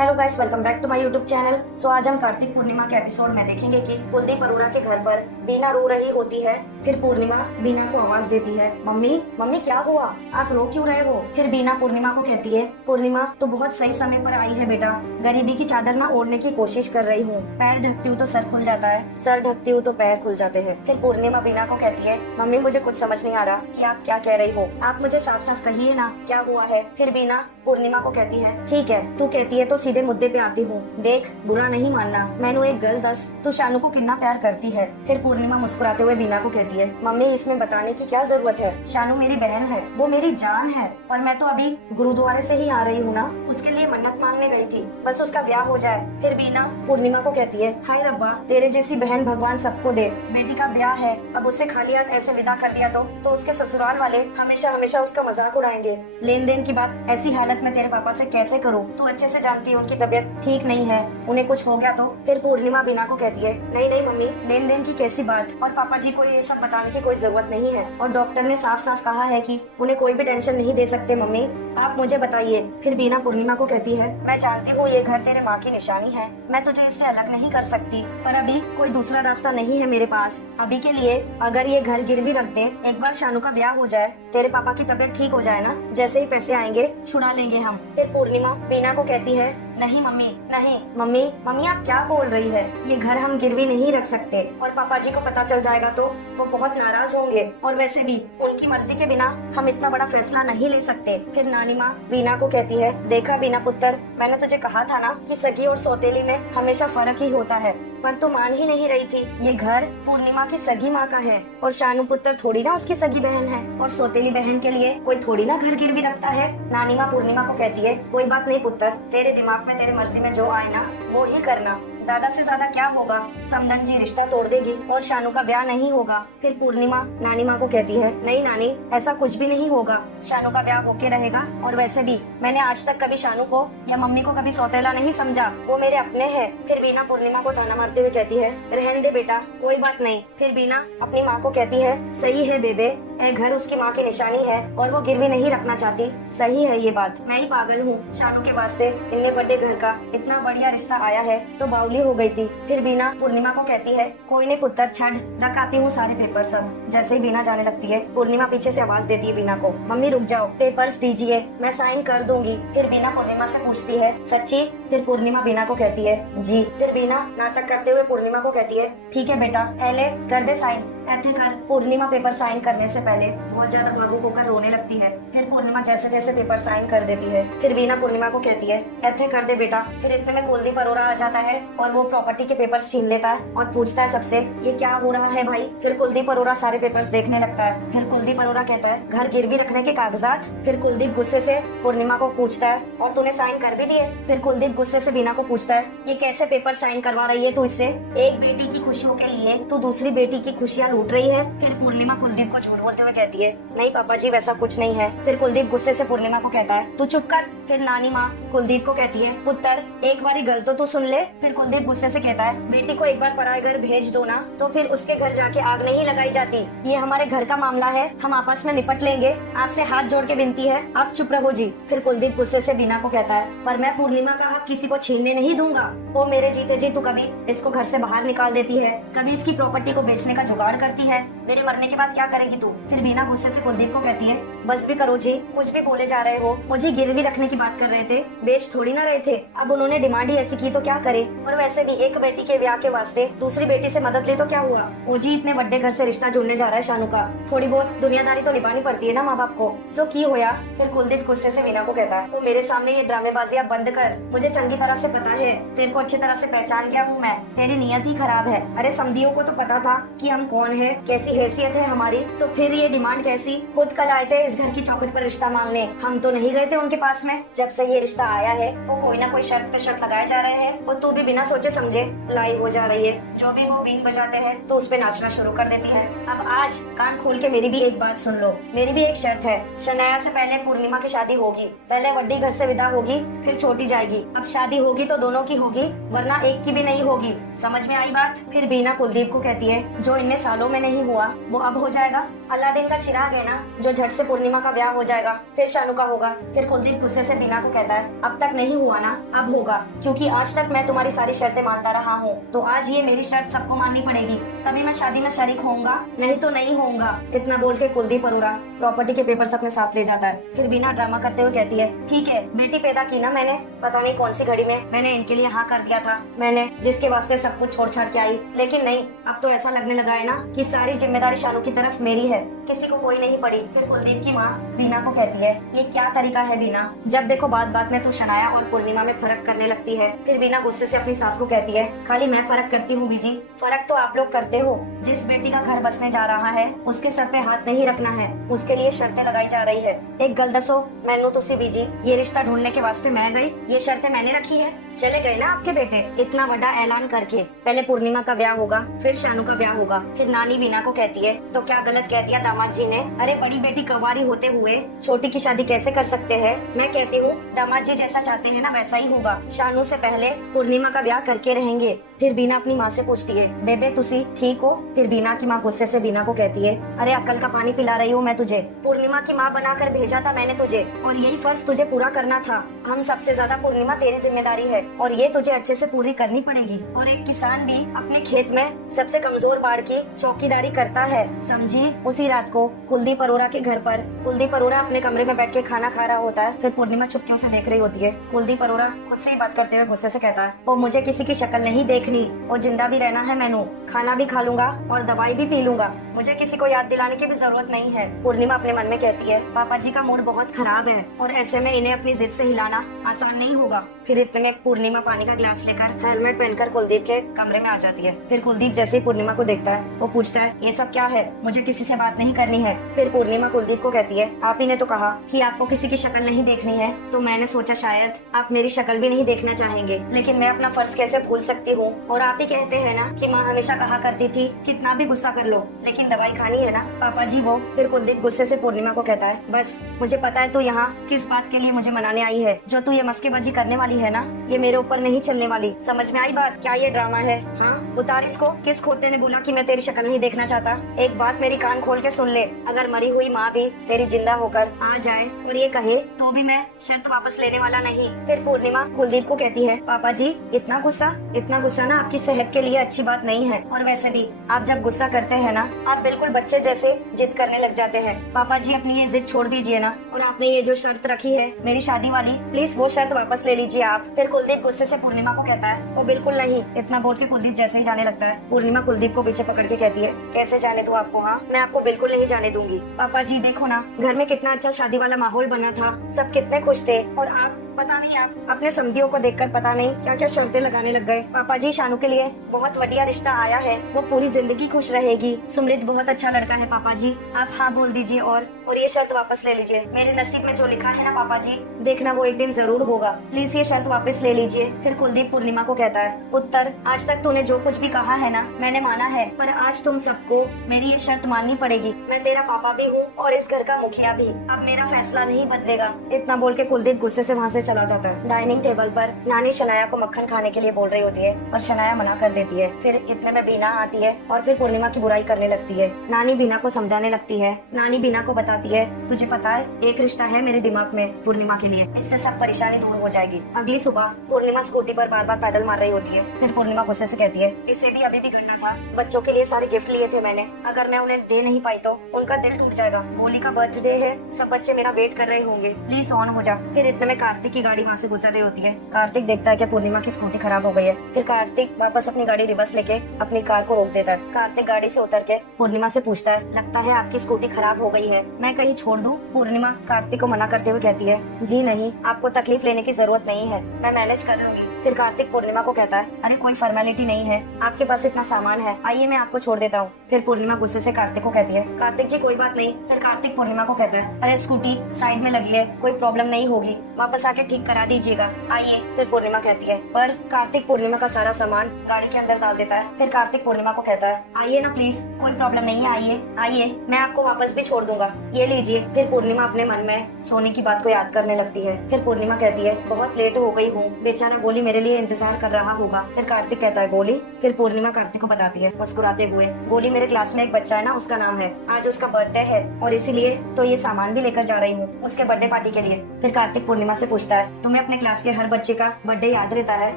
Hello guys, welcome back to my YouTube channel. So आज हम कार्तिक पूर्णिमा के एपिसोड में देखेंगे कि कुलदीप अरोरा के घर पर बीना रो रही होती है। फिर पूर्णिमा बीना को आवाज देती है, मम्मी मम्मी क्या हुआ, आप रो क्यों रहे हो। फिर बीना पूर्णिमा को कहती है, पूर्णिमा तो बहुत सही समय पर आई है बेटा, गरीबी की चादर ना ओढ़ने की कोशिश कर रही हूँ। पैर ढकती हूँ तो सर खुल जाता है, सर ढकती हूँ तो पैर खुल जाते हैं। फिर पूर्णिमा बीना को कहती है, मम्मी मुझे कुछ समझ नहीं आ रहा कि आप क्या कह रही हो, आप मुझे साफ साफ कहिए ना क्या हुआ है। फिर बीना पूर्णिमा को कहती है, ठीक है तू कहती है तो सीधे मुद्दे पे आती हूँ। देख बुरा नहीं मानना, मैंने एक गल दस तू शानू को कितना प्यार करती है। फिर पूर्णिमा मुस्कुराते हुए बीना को कहती है, मम्मी इसमें बताने की क्या जरूरत है, शानू मेरी बहन है, वो मेरी जान है, और मैं तो अभी गुरुद्वारे से ही आ रही हूँ ना, उसके लिए मन्नत मांगने गई थी, बस उसका ब्याह हो जाए। फिर बीना पूर्णिमा को कहती है, हाय रब्बा तेरे जैसी बहन भगवान सबको दे, बेटी का ब्याह है, अब उसे खाली हाथ ऐसे विदा कर दिया तो उसके ससुराल वाले हमेशा हमेशा उसका मजाक उड़ाएंगे। लेन देन की बात ऐसी हालत में तेरे पापा से कैसे करूँ, तू अच्छे से जानती है उनकी तबीयत ठीक नहीं है, उन्हें कुछ हो गया तो। फिर पूर्णिमा बीना को कहती है, नहीं नहीं मम्मी लेन देन की कैसी बात, और पापा जी को ये सब बताने की कोई जरूरत नहीं है, और डॉक्टर ने साफ साफ कहा है कि उन्हें कोई भी टेंशन नहीं दे सकते, मम्मी आप मुझे बताइए। फिर बीना पूर्णिमा को कहती है, मैं जानती हूँ ये घर तेरे माँ की निशानी है, मैं तुझे इससे अलग नहीं कर सकती, पर अभी कोई दूसरा रास्ता नहीं है मेरे पास। अभी के लिए अगर ये घर गिरवी रख दे, एक बार शानू का ब्याह हो जाए, तेरे पापा की तबीयत ठीक हो जाए ना, जैसे ही पैसे आएंगे छुड़ा लेंगे हम। फिर पूर्णिमा बीना को कहती है, नहीं मम्मी नहीं, मम्मी मम्मी आप क्या बोल रही है, ये घर हम गिरवी नहीं रख सकते, और पापा जी को पता चल जाएगा तो वो बहुत नाराज होंगे, और वैसे भी उनकी मर्जी के बिना हम इतना बड़ा फैसला नहीं ले सकते। फिर नानी माँ बीना को कहती है, देखा बीना पुत्र, मैंने तुझे कहा था ना कि सगी और सौतेली में हमेशा फर्क ही होता है, पर तू मान ही नहीं रही थी। ये घर पूर्णिमा की सगी माँ का है, और शानू पुत्र थोड़ी ना उसकी सगी बहन है, और सौतेली बहन के लिए कोई थोड़ी ना घर गिरवी रखता है। नानी माँ पूर्णिमा को कहती है, कोई बात नहीं पुत्र, तेरे दिमाग में तेरे मर्जी में जो आए ना वो ही करना, ज्यादा से ज्यादा क्या होगा, समदन जी रिश्ता तोड़ देगी और शानू का ब्याह नहीं होगा। फिर पूर्णिमा नानी माँ को कहती है, नहीं नानी ऐसा कुछ भी नहीं होगा, शानू का ब्याह होके रहेगा, और वैसे भी मैंने आज तक कभी शानू को या मम्मी को कभी सौतेला नहीं समझा, वो मेरे अपने हैं। फिर बीना पूर्णिमा को ताना मारते हुए कहती है, रहने दे बेटा कोई बात नहीं। फिर बीना अपनी माँ को कहती है, सही है बेबे, ये घर उसकी माँ की निशानी है और वो गिरवी नहीं रखना चाहती, सही है ये बात, मैं ही पागल हूँ, शानू के वास्ते इतने बड़े घर का इतना बढ़िया रिश्ता आया है तो बाउली हो गई थी। फिर बीना पूर्णिमा को कहती है, कोई नहीं पुत्र छड़ रख आती हूँ सारे पेपर सब। जैसे ही बीना जाने लगती है, पूर्णिमा पीछे से आवाज देती है बीना को, मम्मी रुक जाओ, पेपर्स दीजिए मैं साइन कर दूंगी। फिर बीना पूर्णिमा से पूछती है, सच्ची। फिर पूर्णिमा बीना को कहती है, जी। फिर बीना नाटक करते हुए पूर्णिमा को कहती है, ठीक है बेटा पहले कर दे साइन, ऐसे कर। पूर्णिमा पेपर साइन करने से पहले बहुत ज्यादा भावुक होकर रोने लगती है। फिर पूर्णिमा जैसे जैसे पेपर साइन कर देती है, फिर बीना पूर्णिमा को कहती है, ऐसे कर दे बेटा। फिर इतने में कुलदीप अरोरा आ जाता है और वो प्रॉपर्टी के पेपर्स छीन लेता है और पूछता है सबसे, ये क्या हो रहा है भाई। फिर कुलदीप अरोरा सारे पेपर्स देखने लगता है। फिर कुलदीप अरोरा कहता है, घर गिरवी रखने के कागजात। फिर कुलदीप गुस्से से पूर्णिमा को पूछता है, और तूने साइन कर भी दिए। फिर कुलदीप गुस्से से बीना को पूछता है, ये कैसे पेपर साइन करवा रही है तू इससे, एक बेटी की खुशियों के लिए तू दूसरी बेटी की खुशियाँ लूट रही है। फिर पूर्णिमा कुलदीप को झूठ बोलते हुए कहती है, नहीं पापा जी वैसा कुछ नहीं है। फिर कुलदीप गुस्से से पूर्णिमा को कहता है, तू चुप कर। फिर नानी माँ कुलदीप को कहती है, पुत्र एक बारी गल तो तू सुन ले। फिर कुलदीप गुस्से से कहता है, बेटी को एक बार पराए घर भेज दो ना, तो फिर उसके घर जाके आग नहीं लगाई जाती, ये हमारे घर का मामला है, हम आपस में निपट लेंगे, आपसे हाथ जोड़ के विनती है आप चुप रहो जी। फिर कुलदीप गुस्से से बीना को कहता है, पर मैं पूर्णिमा का हक किसी को छीनने नहीं दूंगा, वो मेरे जीते जी तू कभी इसको घर से बाहर निकाल देती है, कभी इसकी प्रॉपर्टी को बेचने का जुगाड़ करती है, मेरे मरने के बाद क्या करेगी तू। फिर बीना गुस्से से कुलदीप को कहती है, बस भी करो जी, कुछ भी बोले जा रहे हो, मुझे गिरवी रखने की बात कर रहे थे, बेच थोड़ी ना रहे थे, अब उन्होंने डिमांड ही ऐसी की तो क्या करे, और वैसे भी एक बेटी के ब्याह के वास्ते दूसरी बेटी से मदद ली तो क्या हुआ, ओ जी इतने बड़े घर से रिश्ता जुड़ने जा रहा है शानू का, थोड़ी बहुत दुनियादारी तो निभानी पड़ती है ना माँ बाप को, सो की होया। फिर कुलदीप गुस्से से बीना को कहता है, तो मेरे सामने ये ड्रामेबाजियां बंद कर, मुझे चंगी तरह से पता है, तेरे को अच्छी तरह से पहचान गया हूँ मैं, तेरी नियत ही खराब है। अरे समधियों को तो पता था कि हम कौन है, कैसी हैसियत है हमारी, तो फिर ये डिमांड कैसी, खुद कल आए थे इस घर की चौखट पर रिश्ता मांगने, हम तो नहीं गए थे उनके पास में। जब से ये रिश्ता आया है वो कोई ना कोई शर्त पे शर्त लगाए जा रहे हैं, और तू भी बिना सोचे समझे लाई हो जा रही है, जो भी वो बीन बजाते हैं तो उस पे नाचना शुरू कर देती है। अब आज कान खोल के मेरी भी एक बात सुन लो, मेरी भी एक शर्त है, शनाया से पहले पूर्णिमा की शादी होगी, पहले वड्डी घर से विदा होगी फिर छोटी जाएगी, अब शादी होगी तो दोनों की होगी वरना एक की भी नहीं होगी, समझ में आई बात। फिर बीना कुलदीप को कहती है, जो इतने सालों में नहीं हुआ वो अब हो जाएगा, अलादीन का चिराग है ना, जो झट से पूर्णिमा का ब्याह हो जाएगा फिर शानू का होगा। फिर कुलदीप गुस्से से बीना को कहता है, अब तक नहीं हुआ ना, अब होगा, क्योंकि आज तक मैं तुम्हारी सारी शर्तें मानता रहा हूँ, तो आज ये मेरी शर्त सबको माननी पड़ेगी, तभी मैं शादी में शरीक होऊंगा, नहीं तो नहीं होऊंगा। इतना बोल के कुलदीप अरोड़ा प्रॉपर्टी के पेपर्स अपने साथ ले जाता है। फिर बीना ड्रामा करते हुए कहती है, ठीक है, बेटी पैदा की ना मैंने, पता नहीं कौन सी घड़ी में मैंने इनके लिए हाँ कर दिया था, मैंने जिसके वास्ते सब कुछ छोड़ छाड़ के आई, लेकिन नहीं, अब तो ऐसा लगने लगा है ना कि सारी जिम्मेदारी शानू की तरफ मेरी है, किसी को कोई नहीं पड़ी। फिर कुलदीप की माँ बीना को कहती है, ये क्या तरीका है बीना, जब देखो बात बात में तू शनाया और पूर्णिमा में फर्क करने लगती है। फिर बीना गुस्से से अपनी सास को कहती है, खाली मैं फर्क करती हूँ बीजी, फर्क तो आप लोग करते हो। जिस बेटी का घर बसने जा रहा है उसके सर पे हाथ नहीं रखना है, उसके लिए शर्तें लगाई जा रही है। एक गल दसो मैनू तुसी बीजी, ये रिश्ता ढूंढने के वास्ते मैं गई, ये शर्तें मैंने रखी है, चले गए ना आपके बेटे इतना बड़ा ऐलान करके। पहले पूर्णिमा का ब्याह होगा, फिर शानू का ब्याह होगा। फिर नानी वीना को कहती है, तो क्या गलत कह दिया दामाद जी ने, अरे बड़ी बेटी कवारी होते हुए छोटी की शादी कैसे कर सकते हैं। मैं कहती हूँ दामाद जी जैसा चाहते हैं ना वैसा ही होगा, शानू से पहले पूर्णिमा का ब्याह करके रहेंगे। फिर बीना अपनी माँ से पूछती है, बेबे तुसी ठीक हो। फिर बीना की माँ गुस्से से बीना को कहती है, अरे अक्ल का पानी पिला रही हूँ मैं तुझे, पूर्णिमा की माँ बनाकर भेजा था मैंने तुझे, और यही फर्ज तुझे पूरा करना था। हम सबसे ज्यादा पूर्णिमा तेरी जिम्मेदारी है, और ये तुझे अच्छे से पूरी करनी पड़ेगी। और एक किसान भी अपने खेत में सबसे कमजोर बाढ़ की चौकीदारी करता है, समझी। उसी रात को कुलदीप अरोड़ा के घर पर कुलदीप अरोड़ा अपने कमरे में बैठ के खाना खा रहा होता है। फिर पूर्णिमा चुपके उसे देख रही होती है। कुलदीप अरोड़ा खुद से ही बात करते हुए गुस्से से कहता है, वो मुझे किसी की शक्ल नहीं देखनी, वो जिंदा भी रहना है मैनू, खाना भी खा लूंगा और दवाई भी पी लूंगा, मुझे किसी को याद दिलाने की भी जरूरत नहीं है। पूर्णिमा अपने मन में कहती है, पापा जी का मूड बहुत खराब है और ऐसे में इन्हें अपनी जिद से हिलाना आसान नहीं होगा। फिर इतने में पूर्णिमा पानी का गिलास लेकर हेलमेट पहनकर कुलदीप के कमरे में आ जाती है। फिर कुलदीप जैसे ही पूर्णिमा को देखता है वो पूछता है, ये सब क्या है, मुझे किसी से बात नहीं करनी है। फिर पूर्णिमा कुलदीप को कहती है, आप ही ने तो कहा कि आपको किसी की शक्ल नहीं देखनी है, तो मैंने सोचा शायद आप मेरी शक्ल भी नहीं देखना चाहेंगे, लेकिन मैं अपना फर्ज कैसे भूल सकती हूँ। और आप ही कहते हैं ना कि माँ हमेशा कहा करती थी, कितना भी गुस्सा कर लो लेकिन दवाई खानी है ना पापा जी वो। फिर कुलदीप गुस्से से पूर्णिमा को कहता है, बस मुझे पता है तू यहाँ किस बात के लिए मुझे मनाने आई है, जो तू ये मस्केबाजी करने वाली है ना, ये मेरे ऊपर नहीं चलने वाली, समझ में आई बात, क्या ये ड्रामा है। हाँ उतार इसको, किस खोते ने बोला कि मैं तेरी शक्ल नहीं देखना चाहता। एक बात मेरी कान खोल के सुन ले, अगर मरी हुई माँ भी तेरी जिंदा होकर आ जाए और ये कहे तो भी मैं शर्त वापस लेने वाला नहीं। फिर पूर्णिमा कुलदीप को कहती है, पापा जी इतना गुस्सा ना आपकी सेहत के लिए अच्छी बात नहीं है, और वैसे भी आप जब गुस्सा करते हैं ना आप बिल्कुल बच्चे जैसे जिद करने लग जाते हैं। पापा जी अपनी ये जिद छोड़ दीजिए ना, और आपने ये जो शर्त रखी है मेरी शादी वाली, प्लीज वो शर्त वापस ले लीजिए आप। फिर कुलदीप गुस्से से पूर्णिमा को कहता है, वो बिल्कुल नहीं। इतना बोल के कुलदीप जैसे ही जाने लगता है पूर्णिमा कुलदीप को पीछे पकड़ के कहती है, कैसे जाने दूं आपको, हाँ मैं आपको बिल्कुल नहीं जाने दूंगी। पापा जी देखो ना घर में कितना अच्छा शादी वाला माहौल बना था, सब कितने खुश थे, और आप पता नहीं आप अपने समधियों को देखकर पता नहीं क्या क्या शर्तें लगाने लग गए। पापा जी शानू के लिए बहुत बढ़िया रिश्ता आया है, वो पूरी जिंदगी खुश रहेगी, सुमृत बहुत अच्छा लड़का है पापा जी, आप हाँ बोल दीजिए और ये शर्त वापस ले लीजिए। मेरे नसीब में जो लिखा है ना पापा जी, देखना वो एक दिन जरूर होगा, प्लीज ये शर्त वापस ले लीजिए। फिर कुलदीप पूर्णिमा को कहता है, पुत्र आज तक तूने जो कुछ भी कहा है ना मैंने माना है, पर आज तुम सबको मेरी ये शर्त माननी पड़ेगी। मैं तेरा पापा भी हूँ और इस घर का मुखिया भी, अब मेरा फैसला नहीं बदलेगा। इतना बोल के कुलदीप गुस्से से वहाँ से चला जाता है। डाइनिंग टेबल पर नानी शनाया को मक्खन खाने के लिए बोल रही होती है और शनाया मना कर देती है। फिर इतने में बीना आती है और फिर पूर्णिमा की बुराई करने लगती है। नानी बीना को समझाने लगती है। नानी बीना को बताती है, तुझे पता है एक रिश्ता है मेरे दिमाग में पूर्णिमा के लिए, इससे सब परेशानी दूर हो जाएगी। अगली सुबह पूर्णिमा स्कूटी पर बार बार पैडल मार रही होती है। फिर पूर्णिमा गुस्से से कहती है, इसे भी अभी बिगड़ना था, बच्चों के लिए सारे गिफ्ट लिए थे मैंने, अगर मैं उन्हें दे नहीं पाई तो उनका दिल टूट जाएगा। होली का बर्थडे है, सब बच्चे मेरा वेट कर रहे होंगे, प्लीज ऑन हो जा। फिर इतने में कार्तिक की गाड़ी वहाँ से गुजर रही होती है। कार्तिक देखता है कि पूर्णिमा की स्कूटी खराब हो गई है। फिर कार्तिक वापस अपनी गाड़ी रिवर्स लेके अपनी कार को रोक देता है। कार्तिक गाड़ी से उतर के पूर्णिमा से पूछता है, लगता है आपकी स्कूटी खराब हो गई है, मैं कहीं छोड़ दूं? पूर्णिमा कार्तिक को मना करते हुए कहती है, जी नहीं, आपको तकलीफ लेने की जरूरत नहीं है, मैं मैनेज कर लूंगी। फिर कार्तिक पूर्णिमा को कहता है, अरे कोई फॉर्मेलिटी नहीं है, आपके पास इतना सामान है, आइए मैं आपको छोड़ देता हूँ। फिर पूर्णिमा गुस्से से कार्तिक को कहती है, कार्तिक जी कोई बात नहीं। फिर कार्तिक पूर्णिमा को कहता है, अरे स्कूटी साइड में लगी है, कोई प्रॉब्लम नहीं होगी, वापस आके ठीक करा दीजिएगा, आइए। फिर पूर्णिमा कहती है, पर कार्तिक पूर्णिमा का सारा सामान गाड़ी के अंदर डाल देता है। फिर कार्तिक पूर्णिमा को कहता है, आइए ना प्लीज, कोई प्रॉब्लम नहीं है, आइए आइए, मैं आपको वापस भी छोड़ दूंगा, ये लीजिए। फिर पूर्णिमा अपने मन में सोने की बात को याद करने लगती है। फिर पूर्णिमा कहती है, बहुत लेट हो गई हूँ, बेचारा गोली मेरे लिए इंतजार कर रहा होगा। फिर कार्तिक कहता है, गोली? फिर पूर्णिमा कार्तिक को बताती है मुस्कुराते हुए, गोली मेरे क्लास में एक बच्चा है ना, उसका नाम है, आज उसका बर्थडे है और इसीलिए तो ये सामान भी लेकर जा रही हूँ उसके बर्थडे पार्टी के लिए। फिर कार्तिक पूर्णिमा से पूछता है, तुम्हें अपने क्लास के हर बच्चे का बर्थडे याद रहता है?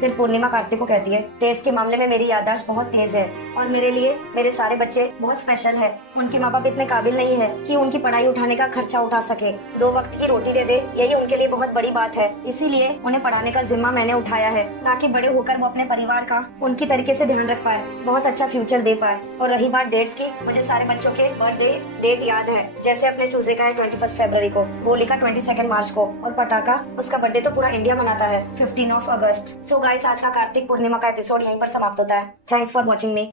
फिर पूर्णिमा कार्तिक को कहती है, तेज के मामले में मेरी याददाश्त बहुत तेज है और मेरे लिए मेरे सारे बच्चे बहुत स्पेशल है। उनके माँ बाप इतने काबिल नहीं है कि उनकी पढ़ाई उठाने का खर्चा उठा सके, 2 वक्त की रोटी दे दे, यही उनके लिए बहुत बड़ी बात है। इसीलिए उन्हें पढ़ाने का जिम्मा मैंने उठाया है ताकि बड़े होकर वो अपने परिवार का उनकी तरीके से ध्यान रख पाए, बहुत अच्छा फ्यूचर दे पाए। और रही बात डेट्स की, मुझे सारे बच्चों के बर्थडे डेट याद है, जैसे अपने चूजे का है 21 फरवरी को, गोली का 22 मार्च को और पटाखा उसका बर्थडे तो पूरा इंडिया मनाता है 15 अगस्त। सो गाइस, आज का कार्तिक पूर्णिमा का एपिसोड यहीं पर समाप्त होता है। Thanks for watching me.